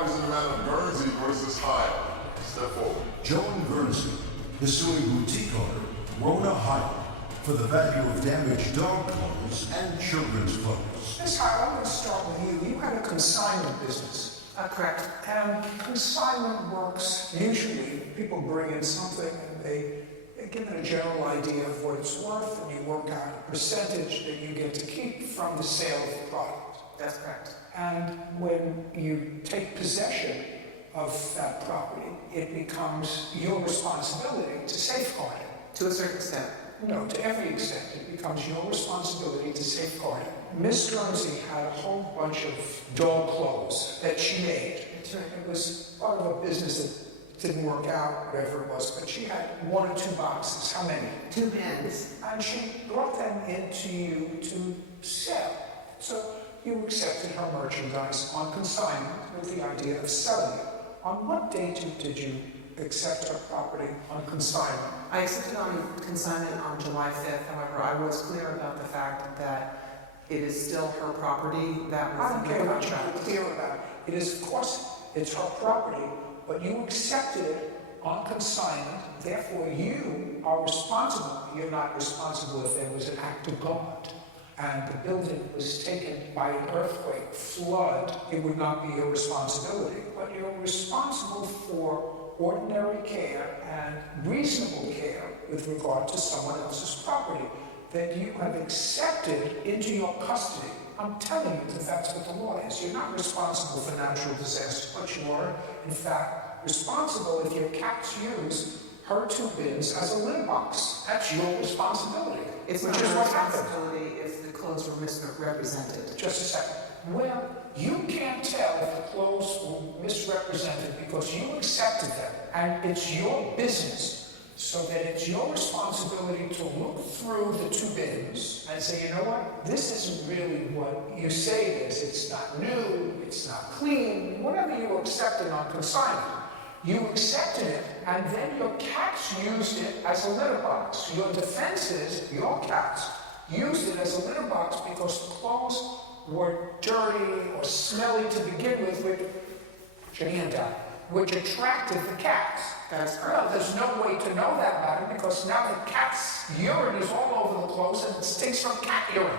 parties in the matter of Guernsey versus Hyde. Step forward. Joan Guernsey is suing boutique owner Rona Hyde for the value of damaged dog clothes and children's clothes. Miss Hyde, I'm going to start with you. You had a consignment business. Correct. And consignment works, usually people bring in something and they give it a general idea of what it's worth, and you work out a percentage that you get to keep from the sale of the product. That's correct. And when you take possession of that property, it becomes your responsibility to safeguard it. To a certain extent. No, to every extent, it becomes your responsibility to safeguard it. Miss Guernsey had a whole bunch of dog clothes that she made. It was part of a business that didn't work out, whatever it was, but she had 1 or 2 boxes. How many? 2 bins. And she brought them into you to sell. So you accepted her merchandise on consignment with the idea of selling it. On what date did you accept her property on consignment? I accepted on consignment on July 5th. However, I was clear about the fact that it is still her property. That was I don't in care the what contract. you're clear about. It is, of course, it's her property, but you accepted it on consignment. Therefore, you are responsible. You're not responsible if there was an act of God and the building was taken by an earthquake, flood. It would not be your responsibility. But you're responsible for ordinary care and reasonable care with regard to someone else's property that you have accepted into your custody. I'm telling you that that's what the law is. You're not responsible for natural disaster, but you are, in fact, responsible if your cats use her 2 bins as a litter box. That's your responsibility. It's which not is her what happened. responsibility if the clothes were misrepresented. Just a second. Well, you can't tell if the clothes were misrepresented because you accepted them, and it's your business. So that it's your responsibility to look through the 2 bins and say, you know what, this isn't really what you say it is. It's not new, it's not clean, whatever you accepted on consignment. You accepted it, and then your cats used it as a litter box. Your defense is your cats used it as a litter box because the clothes were dirty or smelly to begin with, which attracted the cats. That's correct. Well, there's no way to know that matter because now the cat's urine is all over the clothes and it stinks from cat urine.